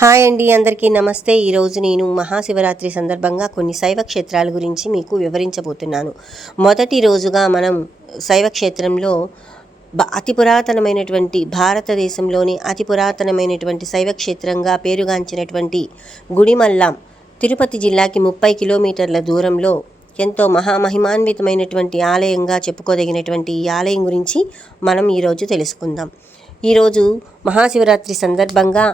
Hi అండి అందరికీ నమస్తే. ఈరోజు నేను మహాశివరాత్రి సందర్భంగా కొన్ని శైవ క్షేత్రాల గురించి మీకు వివరించబోతున్నాను. మొదటి రోజుగా మనం శైవ క్షేత్రంలో అతి పురాతనమైనటువంటి భారతదేశంలోని అతి పురాతనమైనటువంటి శైవ క్షేత్రంగా పేరుగాంచినటువంటి గుడిమల్లాం తిరుపతి జిల్లాకి ముప్పై కిలోమీటర్ల దూరంలో ఎంతో మహామహిమాన్వితమైనటువంటి ఆలయంగా చెప్పుకోదగినటువంటి ఈ ఆలయం గురించి మనం ఈరోజు తెలుసుకుందాం. ఈరోజు మహాశివరాత్రి సందర్భంగా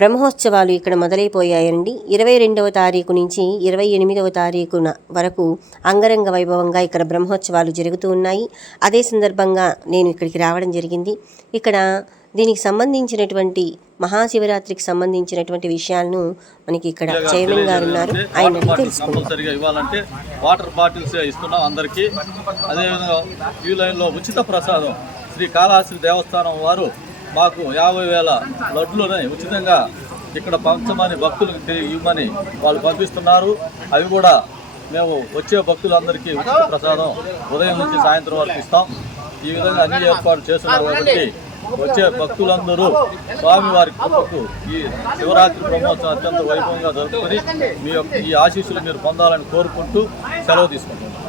బ్రహ్మోత్సవాలు ఇక్కడ మొదలైపోయాయండి. ఇరవై రెండవ తారీఖు నుంచి ఇరవై ఎనిమిదవ తారీఖున వరకు అంగరంగ వైభవంగా ఇక్కడ బ్రహ్మోత్సవాలు జరుగుతూ ఉన్నాయి. అదే సందర్భంగా నేను ఇక్కడికి రావడం జరిగింది. ఇక్కడ దీనికి సంబంధించినటువంటి మహాశివరాత్రికి సంబంధించినటువంటి విషయాలను మనకి ఇక్కడ చైర్మన్ గారు ఉన్నారు. ఆయన కంపల్సరీగా ఇవ్వాలంటే వాటర్ బాటిల్స్ ఇస్తున్నాం అందరికీ. అదేవిధంగా క్యూ లైన్లో ఉచిత ప్రసాదం శ్రీ కాళహస్తి దేవస్థానం వారు మాకు యాభై వేల లడ్లునే ఉచితంగా ఇక్కడ పంచమని భక్తులకు ఇవ్వమని వాళ్ళు పంపిస్తున్నారు. అవి కూడా మేము వచ్చే భక్తులందరికీ ఉచిత ప్రసాదం ఉదయం నుంచి సాయంత్రం వరకు ఇస్తాం. ఈ విధంగా అన్ని ఏర్పాట్లు చేస్తున్నాం కాబట్టి వచ్చే భక్తులందరూ స్వామివారి కృపకు ఈ శివరాత్రి బ్రహ్మోత్సవం అత్యంత వైభవంగా జరుపుకొని మీ యొక్క ఈ ఆశీస్సులు మీరు పొందాలని కోరుకుంటూ సెలవు తీసుకుంటున్నాను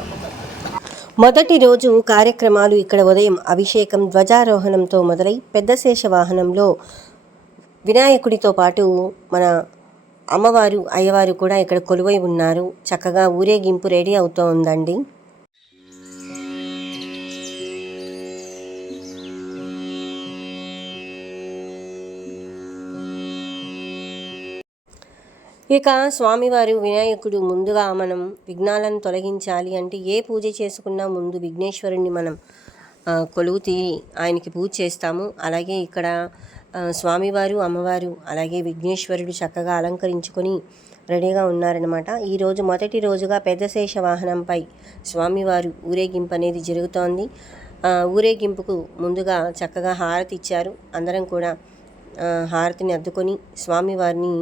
మొదటి రోజు కార్యక్రమాలు ఇక్కడ ఉదయం అభిషేకం ధ్వజారోహణంతో మొదలై పెద్ద శేష వాహనంలో వినాయకుడితో పాటు మన అమ్మవారు అయ్యవారు కూడా ఇక్కడ కొలువై ఉన్నారు. చక్కగా ఊరేగింపు రెడీ అవుతూ ఇక స్వామివారు వినాయకుడు ముందుగా మనం విఘ్నాలను తొలగించాలి అంటే ఏ పూజ చేసుకున్నా ముందు విఘ్నేశ్వరుణ్ణి మనం కొలువు తీరి ఆయనకి పూజ చేస్తాము. అలాగే ఇక్కడ స్వామివారు అమ్మవారు అలాగే విఘ్నేశ్వరుడు చక్కగా అలంకరించుకొని రెడీగా ఉన్నారనమాట ఈరోజు మొదటి రోజుగా పెద్దశేష వాహనంపై స్వామివారు ఊరేగింపు అనేది జరుగుతోంది. ఊరేగింపుకు ముందుగా చక్కగా హారతి ఇచ్చారు. అందరం కూడా హారతిని అద్దుకొని స్వామివారిని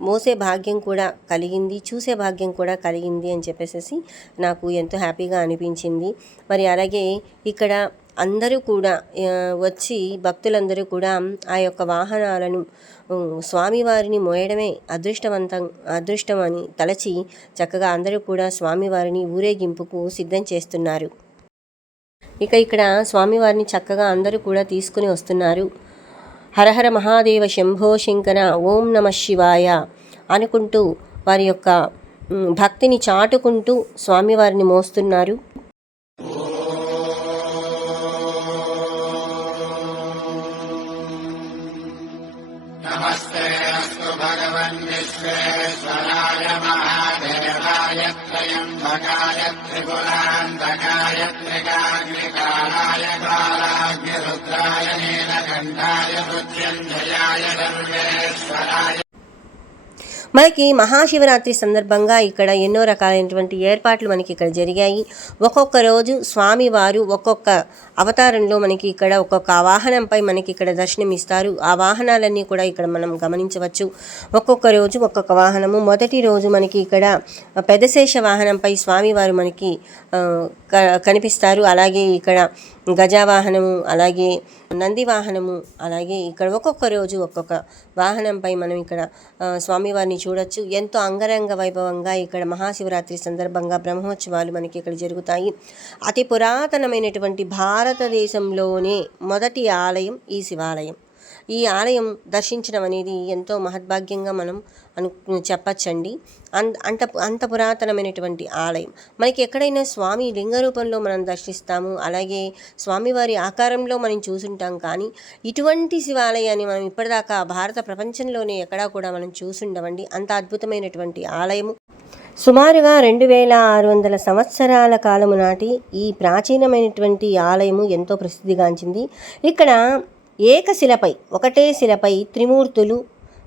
మోసే భాగ్యం కూడా కలిగింది చూసే భాగ్యం కూడా కలిగింది అని చెప్పేసి నాకు ఎంతో హ్యాపీగా అనిపించింది. మరి అలాగే ఇక్కడ అందరూ కూడా వచ్చి భక్తులందరూ కూడా ఆ యొక్క వాహనాలను స్వామివారిని మోయడమే అదృష్టవంతం అదృష్టం అని తలచి చక్కగా అందరూ కూడా స్వామివారిని ఊరేగింపుకు సిద్ధం చేస్తున్నారు. ఇక ఇక్కడ స్వామివారిని చక్కగా అందరూ కూడా తీసుకుని వస్తున్నారు. హరహర మహాదేవ శంభో శంకర ఓం నమ శివాయ అనుకుంటూ వారి యొక్క భక్తిని చాటుకుంటూ స్వామివారిని మోస్తున్నారు. नमस्ते अस्तु भगवन्निश्वरेश्वराय महादेवाय त्रयम्बकाय त्रिगुणान्धकाय त्रिकाग्निकालाय कालाग्निरुद्राय नीलकण्ठाय पृथ्यञ्जयाय सर्वेश्वराय మనకి మహాశివరాత్రి సందర్భంగా ఇక్కడ ఎన్నో రకాలైనటువంటి ఏర్పాట్లు మనకి ఇక్కడ జరిగాయి. ఒక్కొక్క రోజు స్వామివారు ఒక్కొక్క అవతారంలో మనకి ఇక్కడ ఒక్కొక్క వాహనంపై మనకి ఇక్కడ దర్శనమిస్తారు. ఆ వాహనాలన్నీ కూడా ఇక్కడ మనం గమనించవచ్చు. ఒక్కొక్క రోజు ఒక్కొక్క వాహనము. మొదటి రోజు మనకి ఇక్కడ పెదశేష వాహనంపై స్వామివారు మనకి క- కనిపిస్తారు. అలాగే ఇక్కడ గజావాహనము అలాగే నంది వాహనము అలాగే ఇక్కడ ఒక్కొక్క రోజు ఒక్కొక్క వాహనంపై మనం ఇక్కడ స్వామివారిని చూడొచ్చు. ఎంతో అంగరంగ వైభవంగా ఇక్కడ మహాశివరాత్రి సందర్భంగా బ్రహ్మోత్సవాలు మనకి ఇక్కడ జరుగుతాయి. అతి పురాతనమైనటువంటి భారతదేశంలోనే మొదటి ఆలయం ఈ శివాలయం. ఈ ఆలయం దర్శించడం అనేది ఎంతో మహద్భాగ్యంగా మనం అను చెప్పచ్చండి. అంత అంత అంత పురాతనమైనటువంటి ఆలయం. మనకి ఎక్కడైనా స్వామి లింగ రూపంలో మనం దర్శిస్తాము అలాగే స్వామివారి ఆకారంలో మనం చూసుంటాం కానీ ఇటువంటి శివాలయాన్ని మనం ఇప్పటిదాకా భారత ప్రపంచంలోనే ఎక్కడా కూడా మనం చూసుండవండి. అంత అద్భుతమైనటువంటి ఆలయము. సుమారుగా రెండు వేల ఆరు వందల సంవత్సరాల కాలము నాటి ఈ ప్రాచీనమైనటువంటి ఆలయము ఎంతో ప్రసిద్ధిగాంచింది. ఇక్కడ ఏకశిలపై ఒకటే శిలపై త్రిమూర్తులు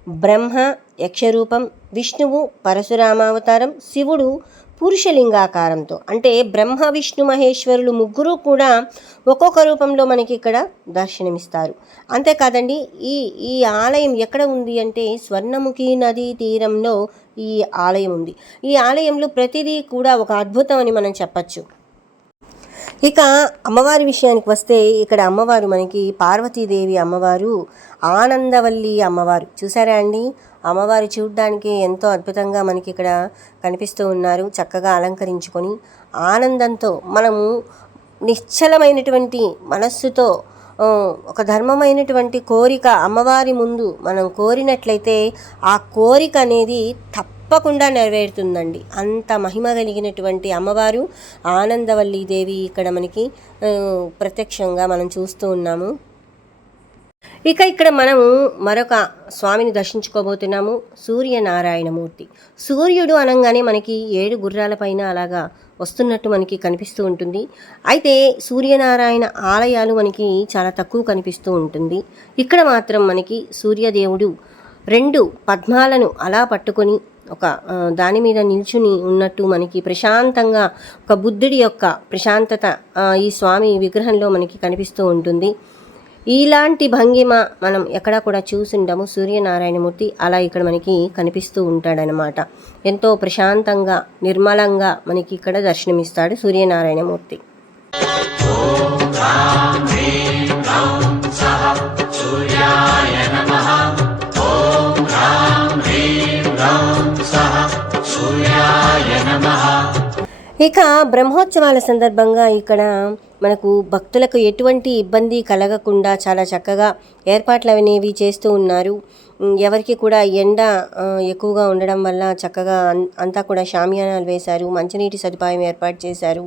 బ్రహ్మ యక్షరూపం విష్ణువు పరశురామావతారం శివుడు పురుషలింగాకారంతో. అంటే బ్రహ్మ విష్ణు మహేశ్వరులు ముగ్గురు కూడా ఒక్కొక్క రూపంలో మనకి ఇక్కడ దర్శనమిస్తారు. అంతేకాదండి ఈ ఈ ఆలయం ఎక్కడ ఉంది అంటే స్వర్ణముఖి నదీ తీరంలో ఈ ఆలయం ఉంది. ఈ ఆలయంలో ప్రతిదీ కూడా ఒక అద్భుతం అని మనం చెప్పచ్చు. ఇక అమ్మవారి విషయానికి వస్తే ఇక్కడ అమ్మవారు మనకి పార్వతీదేవి అమ్మవారు ఆనందవల్లి అమ్మవారు. చూసారా అండి? అమ్మవారు చూడ్డానికి ఎంతో అద్భుతంగా మనకి ఇక్కడ కనిపిస్తూ ఉన్నారు. చక్కగా అలంకరించుకొని ఆనందంతో మనము నిశ్చలమైనటువంటి మనస్సుతో ఒక ధర్మమైనటువంటి కోరిక అమ్మవారి ముందు మనం కోరినట్లయితే ఆ కోరిక అనేది తప్పకుండా నెరవేరుతుందండి. అంత మహిమ కలిగినటువంటి అమ్మవారు ఆనందవల్లి దేవి ఇక్కడ మనకి ప్రత్యక్షంగా మనం చూస్తూ ఉన్నాము. ఇక ఇక్కడ మనము మరొక స్వామిని దర్శించుకోబోతున్నాము సూర్యనారాయణమూర్తి. సూర్యుడు అనగానే మనకి ఏడు గుర్రాలపైన అలాగా వస్తున్నట్టు మనకి కనిపిస్తూ ఉంటుంది. అయితే సూర్యనారాయణ ఆలయాలు మనకి చాలా తక్కువ కనిపిస్తూ ఉంటుంది. ఇక్కడ మాత్రం మనకి సూర్యదేవుడు రెండు పద్మాలను అలా పట్టుకొని ఒక దాని మీద నిల్చుని ఉన్నట్టు మనకి ప్రశాంతంగా ఒక బుద్ధుడి యొక్క ప్రశాంతత ఈ స్వామి విగ్రహంలో మనకి కనిపిస్తూ ఉంటుంది. ఇలాంటి భంగిమ మనం ఎక్కడా కూడా చూసిండము. సూర్యనారాయణమూర్తి అలా ఇక్కడ మనకి కనిపిస్తూ ఉంటాడనమాట. ఎంతో ప్రశాంతంగా నిర్మలంగా మనకి ఇక్కడ దర్శనమిస్తాడు సూర్యనారాయణమూర్తి. ఇక బ్రహ్మోత్సవాల సందర్భంగా ఇక్కడ మనకు భక్తులకు ఎటువంటి ఇబ్బంది కలగకుండా చాలా చక్కగా ఏర్పాట్లు అనేవి చేస్తూ ఉన్నారు. ఎవరికి కూడా ఎండ ఎక్కువగా ఉండడం వల్ల చక్కగా అంతా కూడా షామియానాలు వేశారు మంచినీటి సదుపాయం ఏర్పాటు చేశారు.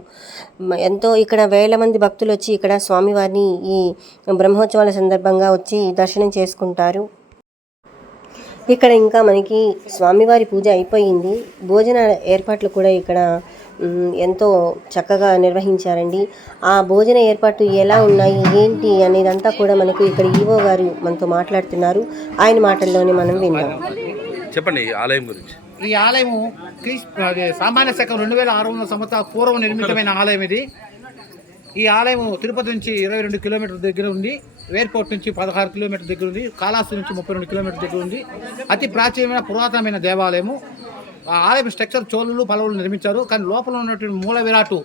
ఎంతో ఇక్కడ వేల మంది భక్తులు వచ్చి ఇక్కడ స్వామివారిని ఈ బ్రహ్మోత్సవాల సందర్భంగా వచ్చి దర్శనం చేసుకుంటారు. ఇక్కడ ఇంకా మనకి స్వామివారి పూజ అయిపోయింది. భోజన ఏర్పాట్లు కూడా ఇక్కడ ఎంతో చక్కగా నిర్వహించారండి. ఆ భోజన ఏర్పాట్లు ఎలా ఉన్నాయి ఏంటి అనేదంతా కూడా మనకు ఇక్కడ ఈవో గారు మనతో మాట్లాడుతున్నారు. ఆయన మాటల్లోనే మనం విందాం. చెప్పండి ఈ ఆలయం గురించి. ఈ ఆలయము సామాన్య శకం రెండు వేల ఆరు వందల సంవత్సరాల పూర్వం నిర్మితమైన ఆలయం ఇది. ఈ ఆలయం తిరుపతి నుంచి ఇరవై రెండు కిలోమీటర్ల దగ్గర ఉంది. ఎయిర్పోర్ట్ నుంచి పదహారు కిలోమీటర్ల దగ్గర ఉంది. కాళాస్తి నుంచి ముప్పై రెండు కిలోమీటర్ల దగ్గర ఉంది. అతి ప్రాచీనమైన పురాతనమైన దేవాలయము. ఆలయం స్ట్రక్చర్ చోళులు పలవులు నిర్మించారు. కానీ లోపల ఉన్నటువంటి మూల విరాటు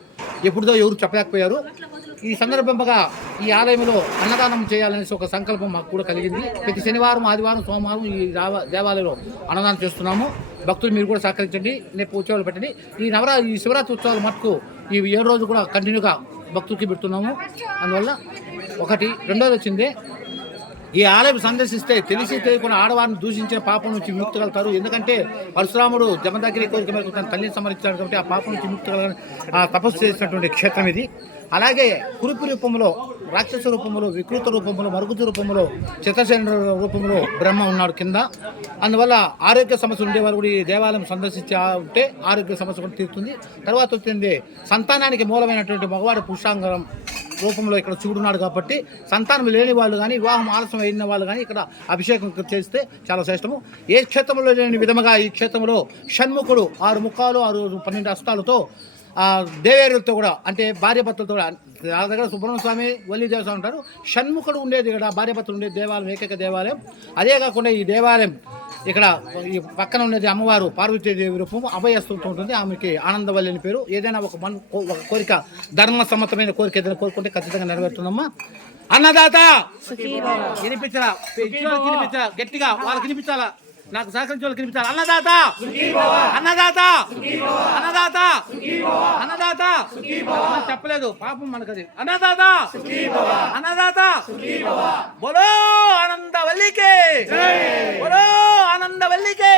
ఎప్పుడుదో ఎవరు చెప్పలేకపోయారు. ఈ సందర్భంగా ఈ ఆలయంలో అన్నదానం చేయాలనేసి ఒక సంకల్పం మాకు కూడా కలిగింది. ప్రతి శనివారం ఆదివారం సోమవారం ఈ దేవాలయంలో అన్నదానం చేస్తున్నాము. భక్తులు మీరు కూడా సహకరించండి. రేపు ఉత్సవాలు పెట్టండి. ఈ నవరా ఈ శివరాత్రి ఉత్సవాలు మటుకు ఈ ఏడు రోజులు కూడా కంటిన్యూగా భక్తులకి పెడుతున్నాము. అందువల్ల ఒకటి రెండోది వచ్చింది ఈ ఆలయం సందర్శిస్తే తెలిసి తెలియకుండా ఆడవారిని దూషించిన పాపం నుంచి విముక్తి కలుగుతారు. ఎందుకంటే పరశురాముడు జమదగిరి కోరిక మేరకు తన తల్లిని సమరించాడు కాబట్టి ఆ పాపం నుంచి విముక్తి తపస్సు చేసినటువంటి క్షేత్రం ఇది. అలాగే కురుపు రూపంలో రాక్షస రూపంలో వికృత రూపంలో మరుగుజు రూపంలో చిత్తసేన రూపంలో బ్రహ్మ ఉన్నాడు కింద. అందువల్ల ఆరోగ్య సమస్యలు ఉండేవారు కూడా ఈ దేవాలయం సందర్శించి ఉంటే ఆరోగ్య సమస్య కూడా తీరుతుంది. తర్వాత వచ్చింది సంతానానికి మూలమైనటువంటి మగవాడి పురుషాంగం రూపంలో ఇక్కడ చూడున్నాడు కాబట్టి సంతానం లేని వాళ్ళు కానీ వివాహం ఆలస్యం అయిన వాళ్ళు కానీ ఇక్కడ అభిషేకం చేస్తే చాలా శ్రేష్టము. ఏ క్షేత్రంలో లేని విధముగా ఈ క్షేత్రంలో షణ్ముఖుడు ఆరు ముఖాలు ఆరు పన్నెండు హస్తాలతో ఆ దేవేరులతో కూడా అంటే భార్యభర్తలతో కూడా వాళ్ళ దగ్గర సుబ్రహ్మణ్య స్వామి వల్లి దేవస్వామి ఉంటారు. షణ్ముఖుడు ఉండేది ఇక్కడ భార్యభర్తలు ఉండే దేవాలయం ఏకైక దేవాలయం. అదే కాకుండా ఈ దేవాలయం ఇక్కడ ఈ పక్కన ఉండేది అమ్మవారు పార్వతీదేవి రూపం అభయస్తుంటూ ఉంటుంది. ఆమెకి ఆనందవల్లి అని పేరు. ఏదైనా ఒక మన ఒక కోరిక ధర్మ సమ్మతమైన కోరిక ఏదైనా కోరుకుంటే ఖచ్చితంగా నెరవేరుతుందమ్మా. అన్నదాత! వినిపించరా గట్టిగా వాళ్ళకి వినిపించాలా? నాకు సహకరించే వాళ్ళు కనిపించాలి. అన్నదాత! అన్నదాత! అన్నదాత! అన్నదాత! చెప్పలేదు. పాపం మనకది. అన్నదాత! అన్నదాత! బోలో ఆనందవల్లికే! బోలో ఆనందవల్లికే!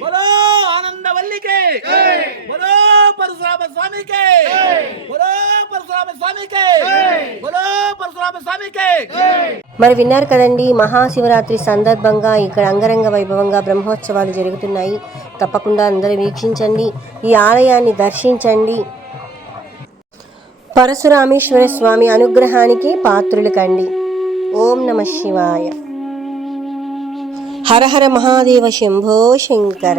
బోలో ఆనందవల్లికే! బోలో పరశురామ స్వామికే! బోలో పరశురామ స్వామికే బోలో పరశురామ స్వామికే మరి విన్నారు కదండి మహాశివరాత్రి సందర్భంగా ఇక్కడ అంగరంగ వైభవంగా బ్రహ్మోత్సవాలు జరుగుతున్నాయి. తప్పకుండా అందరూ వీక్షించండి ఈ ఆలయాన్ని దర్శించండి. పరశురామేశ్వర స్వామి అనుగ్రహానికి పాత్రులు కండి. ఓం నమ శివాయ. హర హర మహాదేవ శంభో శంకర.